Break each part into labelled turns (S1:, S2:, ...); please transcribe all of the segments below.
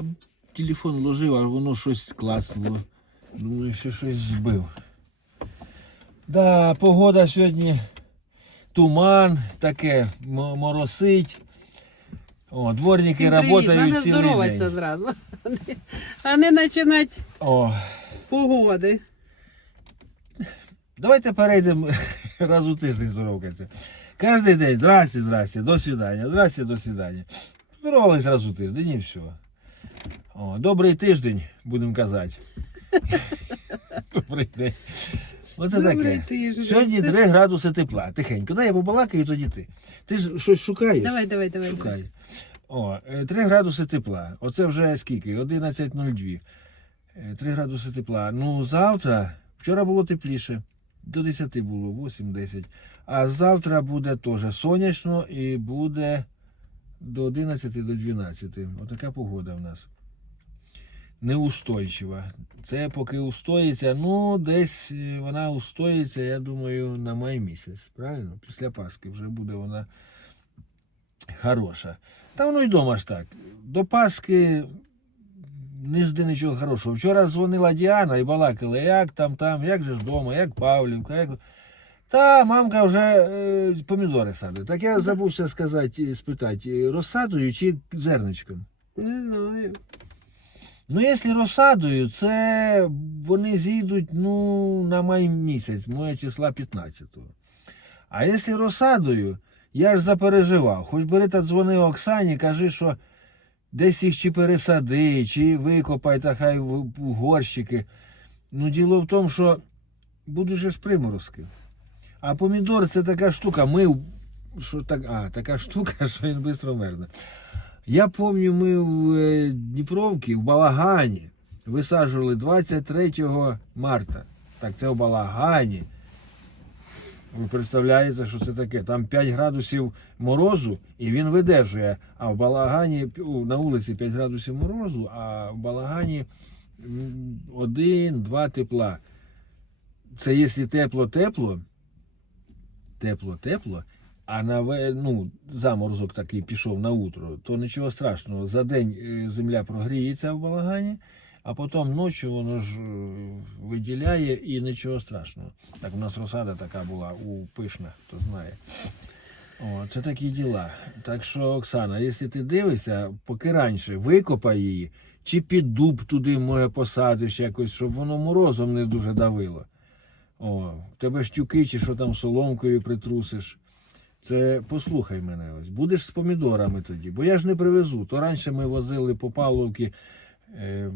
S1: Там телефон ложив, а воно щось класнуло. Думаю, що щось збив. Да, погода сьогодні туман, таке, моросить. О, дворники працюють цілий
S2: здороватися зразу. А не починати погоди.
S1: давайте перейдемо раз у тиждень здоровкатися. Кожен день, здрасте, здрасте, до свидання, здрасте, до свидання. Здоровались раз у тиждень і все. О, добрий тиждень, будемо казати. Добрий день. Оце
S2: Добрий
S1: таке.
S2: тиждень.
S1: Сьогодні
S2: Це-
S1: 3 градуси тепла. Тихенько. Дай я побалакаю, тоді ти. Ти ж щось шукаєш?
S2: Давай, давай, давай. давай.
S1: Шукай. О, е, 3 градуси тепла. Оце вже скільки? 11.02. Е, 3 градуси тепла. Ну, завтра, вчора було тепліше. До 10 було, 8-10. А завтра буде теж сонячно і буде до 11 до 12. Отака погода в нас. Неустойчива. Це поки устоїться, ну, десь е, вона устоїться, я думаю, на май місяць. Правильно? Після Пасхи вже буде вона хороша. Та воно й дома ж так. До Пасхи не жди нічого хорошого. Вчора дзвонила Діана і балакала, як там, там, як же ж вдома, як Павлівка, як. Та мамка вже е, помідори садить. Так я забувся сказати, спитати, розсадою чи зерничком?
S2: Не знаю.
S1: Ну, якщо розсадою, це вони зійдуть ну, на май місяць, моє числа 15-го. А якщо розсадою, я ж запереживав. Хоч бери та дзвони Оксані, кажи, що десь їх чи пересади, чи викопай, та хай в, горщики. Ну, діло в тому, що будуть же ж приморозки. А помідор це така штука. Ми, що так, а, така штука, що він швидко мерзне. Я пам'ятаю, ми в е, Дніпровці, в Балагані висаджували 23 марта. Так це в Балагані. Ви представляєте, що це таке? Там 5 градусів морозу і він видержує. А в Балагані на вулиці 5 градусів морозу, а в Балагані 1-2 тепла. Це якщо тепло-тепло, тепло-тепло, а на ну, заморозок такий пішов на утро, то нічого страшного. За день е, земля прогріється в балагані, а потім ночі воно ж е, виділяє і нічого страшного. Так у нас розсада така була у пишнах, хто знає. О, це такі діла. Так що, Оксана, якщо ти дивишся, поки раніше викопай її, чи під дуб туди може посадиш якось, щоб воно морозом не дуже давило. О, тебе ж тюки, чи що там соломкою притрусиш. Це послухай мене ось. Будеш з помідорами тоді, бо я ж не привезу. То раніше ми возили по Павловки, е,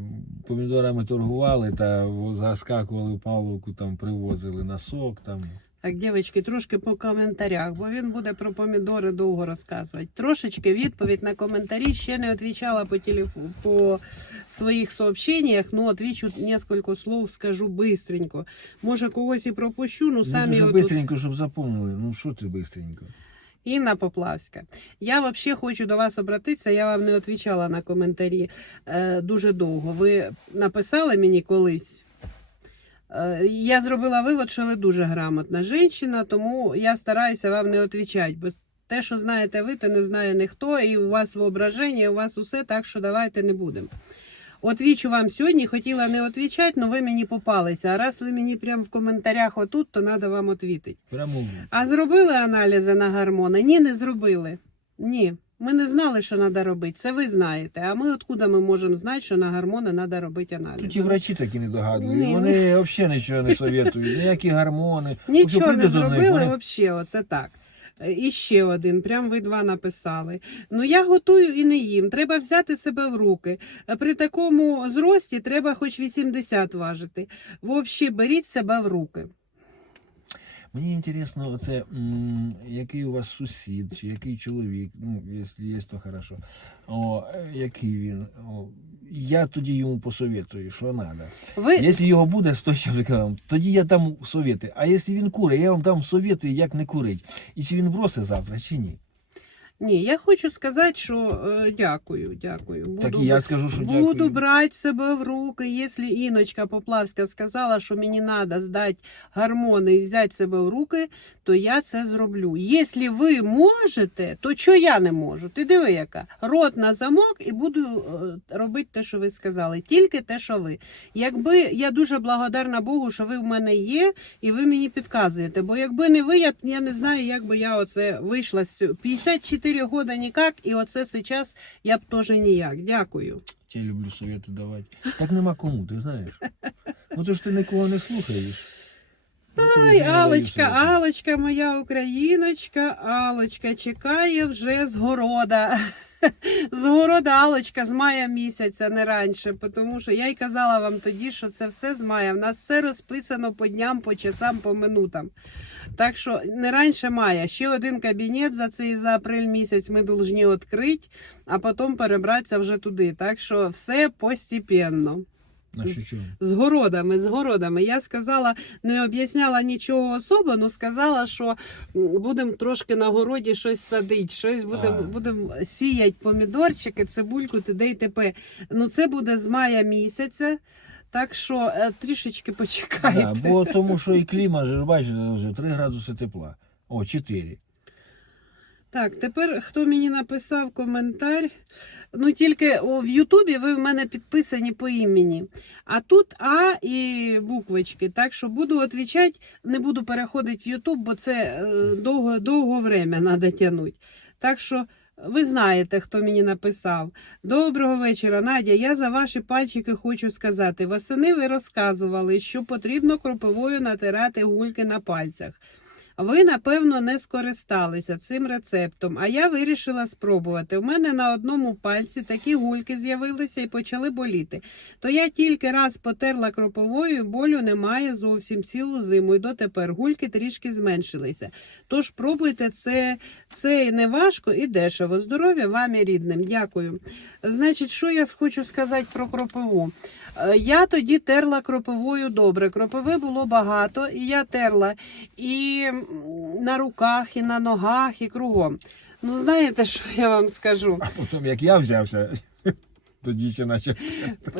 S1: помідорами торгували та заскакували в Павловку, там привозили на сок. Там.
S2: Так, дівчатки, трошки по коментарях, бо він буде про помідори довго розказувати. Трошечки відповідь на коментарі ще не відповідала по телефону, по своїх сообщениях, ну отвічу несколько слов, скажу бистренько. Може когось і пропущу, ну
S1: Ну,
S2: самі
S1: дуже
S2: отут.
S1: бистренько, щоб запомнили. Ну що ти бистренько?
S2: Інна Поплавська. Я взагалі хочу до вас обратитися. Я вам не відповідала на коментарі е, дуже довго. Ви написали мені колись. Е, я зробила вивод, що ви дуже грамотна жінка, тому я стараюся вам не відповідати. Бо те, що знаєте ви, то не знає ніхто, і у вас воображення, і у вас усе, так що давайте не будемо. Отвічу вам сьогодні, хотіла не відповідати, але ви мені попалися. А раз ви мені прямо в коментарях отут, то треба вам відповідати. А зробили аналізи на гормони? Ні, не зробили. Ні. Ми не знали, що треба робити. Це ви знаєте. А ми откуда ми можемо знати, що на гормони треба робити аналізи?
S1: Тут і врачі такі недогадливі.
S2: Ні,
S1: Вони взагалі нічого не советують. Ніякі гормони.
S2: Нічого не зробили взагалі, оце так. І ще один, прям ви два написали. Ну я готую і не їм. Треба взяти себе в руки. При такому зрості треба хоч 80 важити. Взагалі беріть себе в руки.
S1: Мені інтересно, оце, який у вас сусід, чи який чоловік, ну, якщо є, то хорошо. О, який він. О, я тоді йому посоветую, що треба.
S2: Ви
S1: Якщо його буде 100 кілограм, тоді я дам совєти. А якщо він курить, я вам дам совєти, як не курить. І чи він бросить завтра, чи ні.
S2: Ні, я хочу сказати, що е, дякую, дякую. Буду,
S1: Так і я скажу, що
S2: буду
S1: дякую.
S2: брати себе в руки. Якщо Іночка Поплавська сказала, що мені треба здати гормони і взяти себе в руки, то я це зроблю. Якщо ви можете, то що я не можу? Ти диви, яка рот на замок і буду е, робити те, що ви сказали. Тільки те, що ви. Якби я дуже благодарна Богу, що ви в мене є, і ви мені підказуєте. Бо якби не ви, я я не знаю, як би я оце вийшла з цього. 54 года ніяк, і оце зараз я б теж ніяк. Дякую.
S1: Я люблю совети давати. Так нема кому, ти знаєш. Ну то ж ти нікого не слухаєш. Ну,
S2: Ай, Алочка. Алочка, моя україночка, Алочка чекає вже з города. З города Алочка з мая місяця, не раніше, тому що я й казала вам тоді, що це все з мая. В нас все розписано по дням, по часам, по минутам. Так що не раніше мая. Ще один кабінет за цей за апрель місяць ми повинні відкрити, а потім перебратися вже туди. Так що все постепенно. З городами, з городами. Я сказала, не об'ясняла нічого особо, але сказала, що будемо трошки на городі щось садити, щось будемо будем сіяти помідорчики, цибульку, т.д. і т.п. Ну це буде з мая місяця. Так що е, трішечки почекайте.
S1: Да, бо тому що і клімат, же, бачите, 3 градуси тепла. О, 4.
S2: Так, тепер хто мені написав коментар? Ну тільки о, в Ютубі ви в мене підписані по імені. А тут А і буквочки. Так що буду відповідати, не буду переходити в Ютуб, бо це е, довго, довго время треба тягнути. Так що ви знаєте, хто мені написав. Доброго вечора, Надя. Я за ваші пальчики хочу сказати. Восени ви розказували, що потрібно кроповою натирати гульки на пальцях. Ви, напевно, не скористалися цим рецептом, а я вирішила спробувати. У мене на одному пальці такі гульки з'явилися і почали боліти. То я тільки раз потерла кроповою, болю немає зовсім цілу зиму. І дотепер гульки трішки зменшилися. Тож пробуйте це, це не важко і дешево. Здоров'я вам і рідним. Дякую. Значить, що я хочу сказати про кропову? Е, Я тоді терла кроповою добре. Кропиви було багато, і я терла і на руках, і на ногах, і кругом. Ну, знаєте, що я вам скажу?
S1: А потім, як я взявся, тоді ще наче.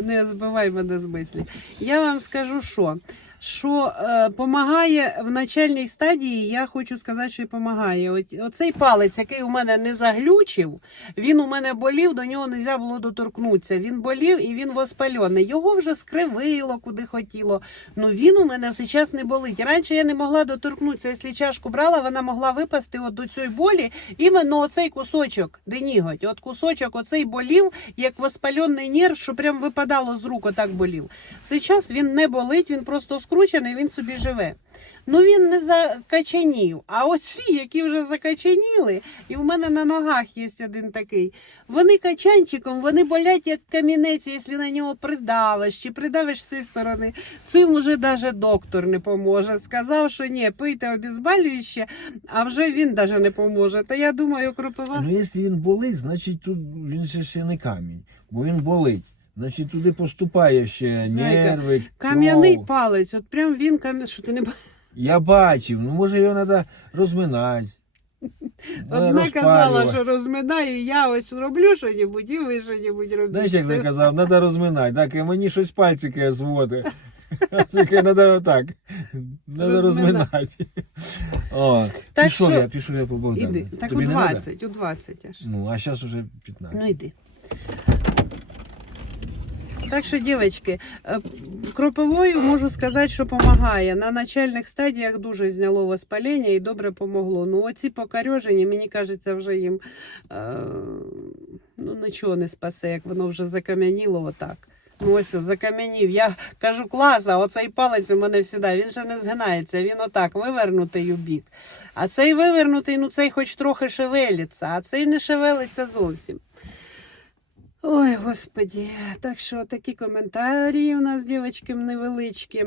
S2: Не збивай мене з мислі. Я вам скажу, що. Що е, помагає в начальній стадії, я хочу сказати, що і помагає. Оцей палець, який у мене не заглючив, він у мене болів, до нього не можна було доторкнутися. Він болів і він воспальоний. Його вже скривило, куди хотіло. Ну він у мене зараз не болить. Раніше я не могла доторкнутися. Якщо чашку брала, вона могла випасти от до цієї болі. Іменно оцей кусочок, де ніготь. От кусочок оцей болів, як воспалений нерв, що прям випадало з рук, отак болів. Зараз він не болить, він просто скручений, він собі живе. Ну він не закачанів. А оці, які вже закачаніли, і у мене на ногах є один такий. Вони качанчиком, вони болять як камінець, якщо на нього придавиш чи придавиш з цієї сторони. Цим уже навіть доктор не поможе. Сказав, що ні, пийте обезболююче, а вже він навіть не поможе. Та я думаю, кропива.
S1: Ну, якщо він болить, значить тут він ще не камінь, бо він болить. Значить, туди поступає ще
S2: Знаєте,
S1: нерви.
S2: Кам'яний
S1: кров.
S2: палець, от прям він кам'яний, що ти не бачиш.
S1: Я бачив, ну може його треба розминати.
S2: Одна казала, що розминаю, я ось роблю щось, і ви щось робите.
S1: Знаєш, як я казав, треба розминати. Так, і мені щось пальчики зводить. Таке треба отак. Треба
S2: Розминати.
S1: О,
S2: Так
S1: пішов
S2: що-
S1: я, пішов я по Богдану.
S2: Іди. Так
S1: Тобі
S2: у
S1: не
S2: 20, у 20 аж.
S1: Ну, а зараз уже 15.
S2: Ну йди. Так що, дівчатки, е, кроповою можу сказати, що допомагає. На начальних стадіях дуже зняло воспалення і добре помогло. Ну, оці покарьожені, мені кажеться, вже їм е, ну, нічого не спасе, як воно вже закам'яніло отак. Ну, ось закам'янів. Я кажу, класа, оцей палець у мене всіда, він же не згинається, він отак вивернутий у бік. А цей вивернутий, ну цей хоч трохи шевелиться, а цей не шевелиться зовсім. Ой, господі, так що такі коментарі у нас, дівчатки, невеличкі.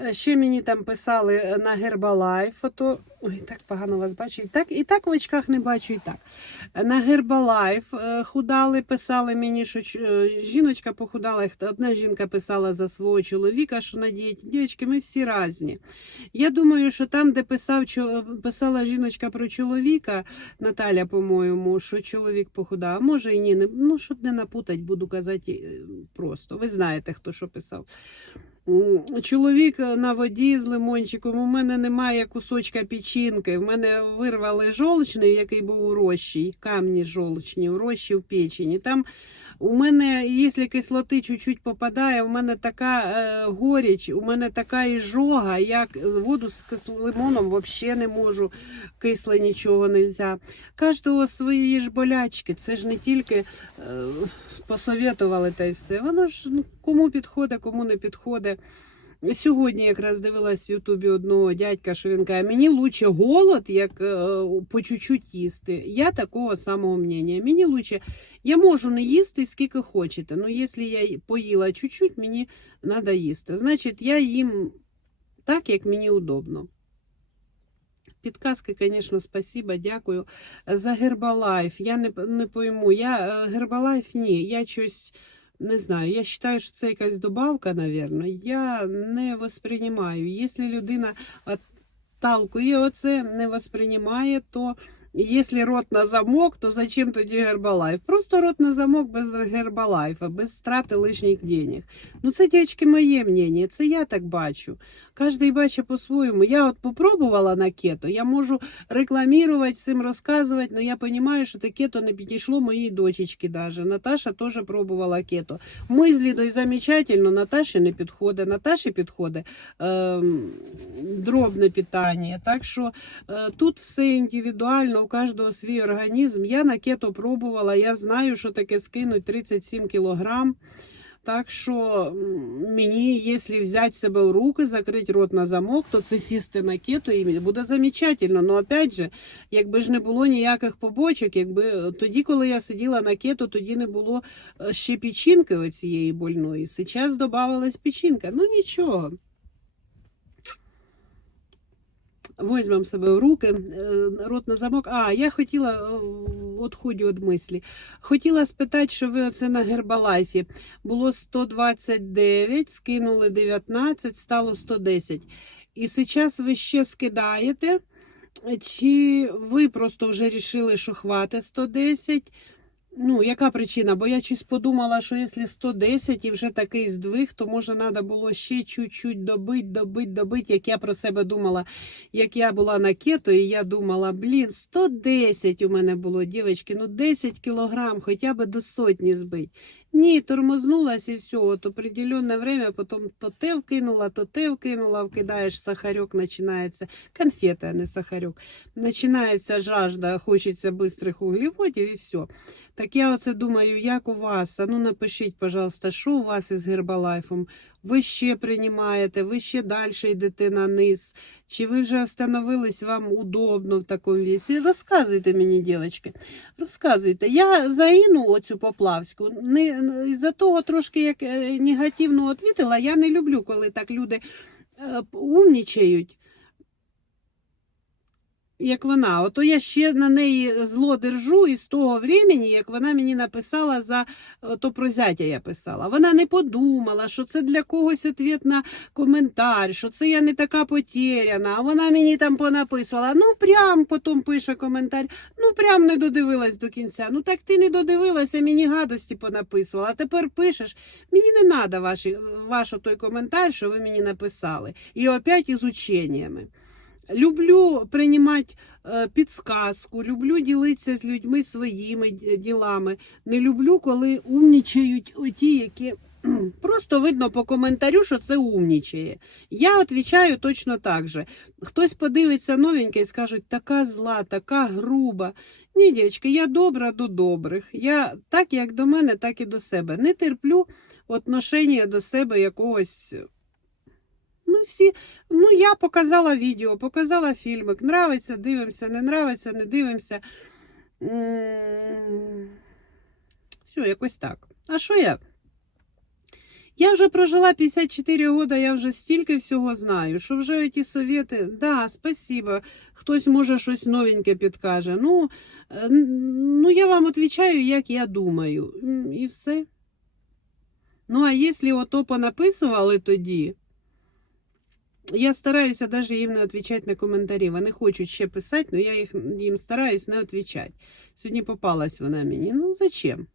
S2: Е, Ще мені там писали е, на Гербалайф, ото ой, так погано вас бачу. І так, і так в очках не бачу, і так. Е, На Гербалайф худали, писали мені, що жіночка похудала. Одна жінка писала за свого чоловіка, що на дієті. Дівчатки, ми всі різні. Я думаю, що там, де писав, писала жіночка про чоловіка, Наталя, по-моєму, що чоловік похудав, а може і ні. не- Ну, щоб не напутать, буду казати просто. Ви знаєте, хто що писав. Чоловік на воді з лимончиком. У мене немає кусочка печінки. В мене вирвали жолчний, який був у рощі, камні жолчні, у рощі в печені. Там у мене, якщо кислоти чуть-чуть попадає, у мене така е, горіч, у мене така іжога, як воду з лимоном взагалі не можу, кисле нічого не можна. Кожного свої ж болячки, це ж не тільки е, посоветували та й все. Воно ж ну, кому підходить, кому не підходить. Сьогодні якраз дивилась в Ютубі одного дядька, що він каже, мені лучше голод, як е, по чуть-чуть їсти. Я такого самого мнення. Мені лучше, я можу не їсти скільки хочете, але якщо я поїла чуть-чуть, мені треба їсти. Значить, я їм так, як мені удобно. Підказки, звісно, спасибо, дякую. За Гербалайф. Я не, не пойму. Я Гербалайф ні. Я щось не знаю. Я вважаю, що це якась добавка, напевно. Я не восприймаю. Якщо людина отталкує оце, не восприймає, то якщо рот на замок, то зачем тоді Гербалайф? Просто рот на замок без Гербалайфа, без страти лишніх денег. Ну, це, дівчатки, моє мнення, це я так бачу. Кожен бачить по-своєму. Я от попробувала на кето, я можу рекламувати, всім розказувати, але я розумію, що те кето не підійшло моїй дочечці даже. Наташа теж пробувала кето. Ми з Лідою замечательно, Наташі не підходить. Наташі підходить ем, дробне питання. Так що е, тут все індивідуально, у кожного свій організм. Я на кето пробувала, я знаю, що таке скинуть 37 кілограм. Так що мені, якщо взяти себе в руки, закрити рот на замок, то це сісти на кето і буде замечательно. Ну опять же, якби ж не було ніяких побочок, якби е, тоді, коли я сиділа на кето, тоді не було е, ще печінки оцієї больної. Зараз додавалась печінка. Ну нічого. Возьмемо себе в руки, е, рот на замок. А, я хотіла, відходю від мислі. Хотіла спитати, що ви оце на Гербалайфі. Було 129, скинули 19, стало 110. І зараз ви ще скидаєте, чи ви просто вже рішили, що хватить 110? Ну, яка причина? Бо я щось подумала, що якщо 110 і вже такий здвиг, то може треба було ще чуть-чуть добити, добити, добити, як я про себе думала, як я була на кето, і я думала, блін, 110 у мене було, дівчатки, ну 10 кілограм, хоча б до сотні збить. Ні, тормознулась і все, от определенне время, потім то те вкинула, то те вкинула, вкидаєш сахарьок, починається, конфета, а не сахарьок. починається жажда, хочеться швидких углеводів і все. Так я оце думаю, як у вас? А ну напишіть, пожалуйста, що у вас із гербалайфом? Ви ще приймаєте, ви ще далі йдете на низ? Чи ви вже остановились, вам удобно в такому вісі? Розказуйте мені, дівчатки, розказуйте. Я за Інну оцю Поплавську, не, із-за того трошки як е, негативно відвітила, я не люблю, коли так люди е, умнічають як вона. Ото я ще на неї зло держу із того времени, як вона мені написала за то про зятя я писала. Вона не подумала, що це для когось відповідь на коментар, що це я не така потеряна. А вона мені там понаписала. Ну, прям потім пише коментар. Ну, прям не додивилась до кінця. Ну так ти не додивилася, мені гадості понаписувала. А тепер пишеш. Мені не треба ваш той коментар, що ви мені написали. І опять із ученнями. Люблю приймати е, підсказку, люблю ділитися з людьми своїми ділами. Не люблю, коли умнічають ті, які просто видно по коментарю, що це умнічає. Я відповідаю точно так же. Хтось подивиться новеньке і скаже, така зла, така груба. Ні, дівчатки, я добра до добрих. Я так як до мене, так і до себе. Не терплю отношення до себе якогось. Ну, всі, ну, я показала відео, показала фільмик. Нравиться, дивимося, не нравиться, не дивимося. Все, якось так. А що я? Я вже прожила 54 года, я вже стільки всього знаю, що вже ті совєти, да, спасибо, хтось може щось новеньке підкаже. Ну, е, ну я вам відповідаю, як я думаю, і все. Ну, а якщо ото понаписували тоді, я стараюся навіть їм не відповідати на коментарі. Вони хочуть ще писати, але я їх, їм стараюсь не відповідати. Сьогодні попалась вона мені. Ну, зачем?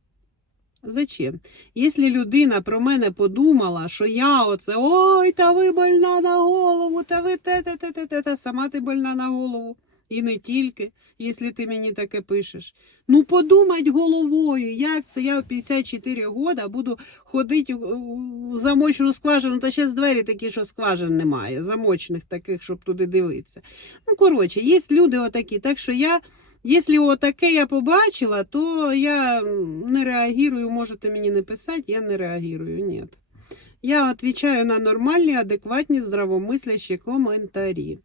S2: Зачем? Якщо людина про мене подумала, що я оце ой, та ви больна на голову, та ви те те те те те сама ти больна на голову. І не тільки, якщо ти мені таке пишеш. Ну подумать головою, як це я в 54 года буду ходити в замочну скважину, та ще з двері такі, що скважин немає, замочних таких, щоб туди дивитися. Ну, коротше, є люди отакі. Так що я. Якщо отаке я побачила, то я не реагую, можете мені не писати, я не реагую, ні. Я відповідаю на нормальні, адекватні, здравомислящі коментарі.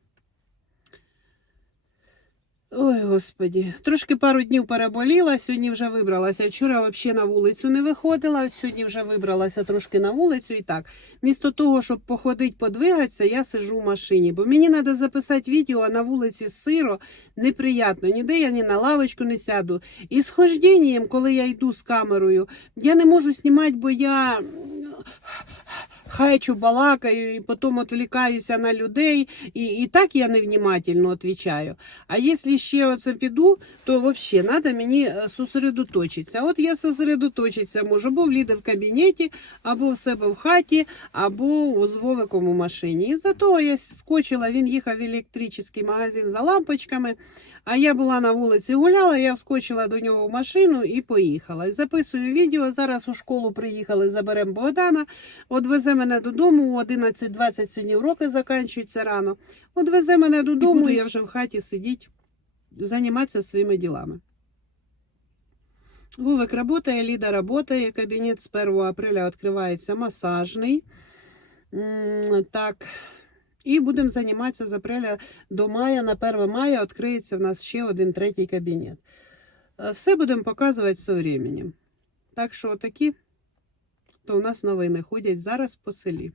S2: Ой, господі, трошки пару днів переболіла, сьогодні вже вибралася. Вчора взагалі на вулицю не виходила, сьогодні вже вибралася трошки на вулицю і так. Місто того, щоб походити, подвигатися, я сижу в машині, бо мені треба записати відео, а на вулиці сиро, неприятно. Ніде я ні на лавочку не сяду. І з хождінням, коли я йду з камерою, я не можу знімати, бо я хайчу, балакаю, і потім відвлікаюся на людей. І, і так я невнімательно відповідаю. А якщо ще оце піду, то взагалі треба мені е, зосередоточитися. От я зосередоточитися можу або в Ліди в кабінеті, або в себе в хаті, або у Вовиком машині. І за того я скочила, він їхав в електричний магазин за лампочками. А я була на вулиці гуляла, я вскочила до нього в машину і поїхала. Записую відео. Зараз у школу приїхали, заберемо Богдана, одвезе мене додому, у 11.20 сьогодні уроки закінчуються рано. Одвезе мене додому,
S3: буду
S2: я вже в хаті сидіть, займатися своїми ділами. Вовик работає, Ліда работає, кабінет з 1 апреля відкривається масажний. Так, і будемо займатися з апреля до мая. На 1 мая відкриється в нас ще один третій кабінет. Е, Все будемо показувати з. Так що такі, то у нас новини ходять зараз по селі.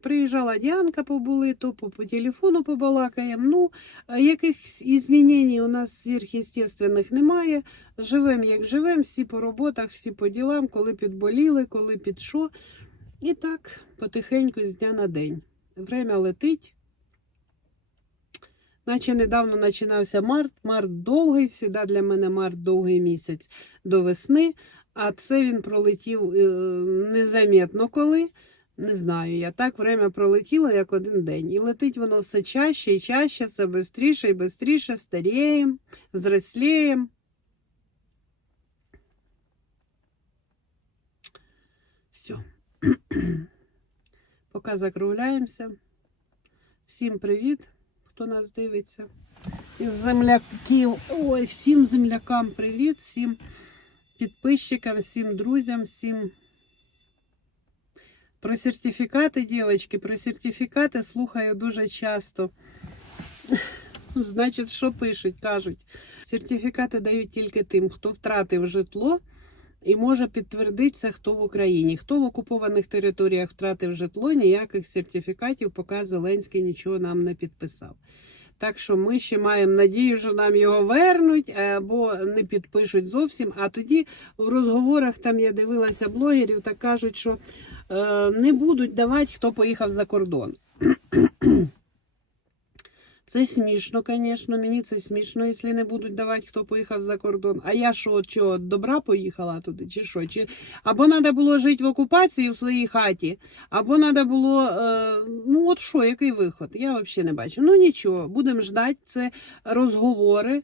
S2: Приїжджала Діанка побули, то по, по телефону побалакаємо. Ну, е, якихось змінень у нас сверхъестественних немає. Живемо, як живемо, всі по роботах, всі по ділам, коли підболіли, коли під що. І так, потихеньку з дня на день. Время летить. Наче недавно починався март. Март довгий, завжди для мене март довгий місяць до весни. А це він пролетів е, незамітно коли. Не знаю, я так время пролетіло як один день. І летить воно все чаще і чаще, все швидше і швидше, старієм, зрослієм. Все. Поки закругляємося. Всім привіт, хто нас дивиться. Із земляків. Ой, всім землякам привіт, всім підписчикам, всім друзям, всім. Про сертифікати, дівчатки, про сертифікати слухаю дуже часто. Значить, що пишуть? Кажуть, сертифікати дають тільки тим, хто втратив житло і може підтвердити хто в Україні. Хто в окупованих територіях втратив житло, ніяких сертифікатів, поки Зеленський нічого нам не підписав. Так що ми ще маємо надію, що нам його вернуть або не підпишуть зовсім. А тоді в розговорах там я дивилася блогерів, так кажуть, що е, не будуть давати, хто поїхав за кордон. Це смішно, звісно, мені це смішно, якщо не будуть давати, хто поїхав за кордон. А я що, що, добра поїхала туди, чи що? Чи... Або треба було жити в окупації в своїй хаті, або треба було. Е... Ну, от що, який виход? Я взагалі не бачу. Ну нічого, будемо ждати, це розговори.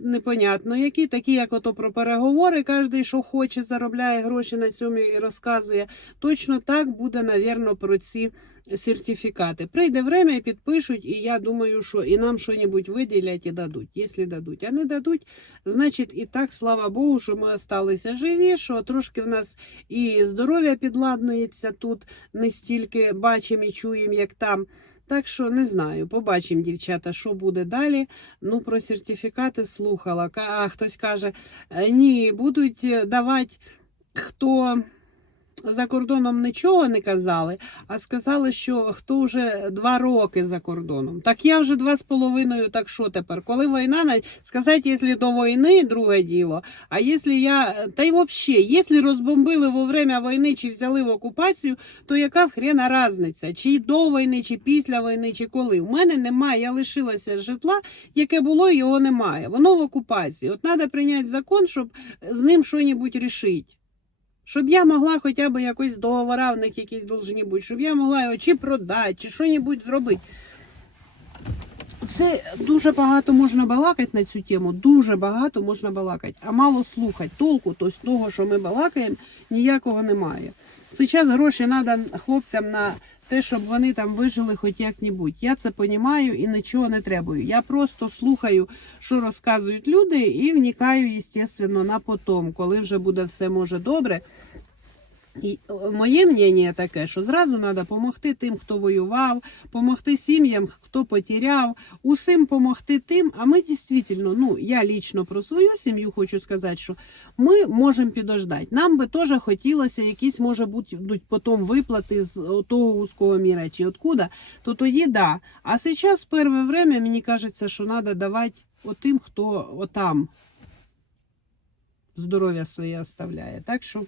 S2: Непонятно які, такі, як ото про переговори, кожен, що хоче, заробляє гроші на цьому і розказує. Точно так буде, навірно, про ці сертифікати. Прийде время підпишуть, і я думаю, що і нам щось виділять і дадуть, якщо дадуть. А не дадуть, значить і так, слава Богу, що ми залишилися живі, що трошки в нас і здоров'я підладнується тут, не стільки бачимо і чуємо, як там. Так що не знаю, побачимо, дівчата, що буде далі. Ну, про сертифікати слухала. А хтось каже, «Е, ні, будуть е, давати хто. За кордоном нічого не казали, а сказали, що хто вже два роки за кордоном. Так я вже два з половиною, так що тепер? Коли війна, на- сказати, якщо до війни, друге діло. А якщо я, та й взагалі, якщо розбомбили во время війни чи взяли в окупацію, то яка в хрена різниця? Чи до війни, чи після війни, чи коли? У мене немає, я лишилася житла, яке було, його немає. Воно в окупації. От треба прийняти закон, щоб з ним щось рішити. Щоб я могла хоча б якось договора в них якісь должні бути, щоб я могла його чи продати, чи що-небудь зробити. Це дуже багато можна балакати на цю тему, дуже багато можна балакати, а мало слухати. Толку то з того, що ми балакаємо, ніякого немає. Зараз гроші треба хлопцям на те, щоб вони там вижили хоч як-небудь. Я це розумію і нічого не требую. Я просто слухаю, що розказують люди, і вникаю, звісно, на потом, коли вже буде все може добре. І е, моє мнення таке, що зразу треба допомогти тим, хто воював, допомогти сім'ям, хто потеряв, усім допомогти тим. А ми дійсно, ну я лічно про свою сім'ю хочу сказати, що ми можемо підождати. Нам би теж хотілося якісь, може бути, потім виплати з того узкого міра чи откуда, то тоді да. А зараз, перше время, мені кажеться, що треба давати отим, хто отам здоров'я своє оставляє. Так що.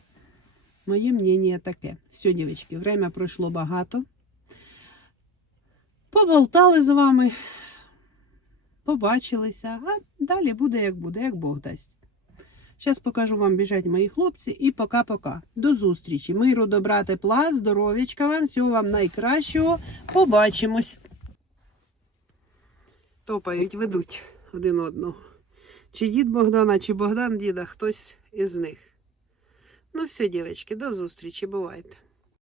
S2: Моє мнение таке. Все, дівчатки, время пройшло багато. Поболтали з вами, побачилися, а далі буде як буде, як Бог дасть. Зараз покажу вам біжать мої хлопці і пока-пока. До зустрічі. Миру, добра, тепла, здоров'ячка вам, всього вам найкращого. Побачимось. Топають, ведуть один одного. Чи дід Богдана, чи Богдан діда, хтось із них. Ну все, девочки, до зустрічі, бувайте.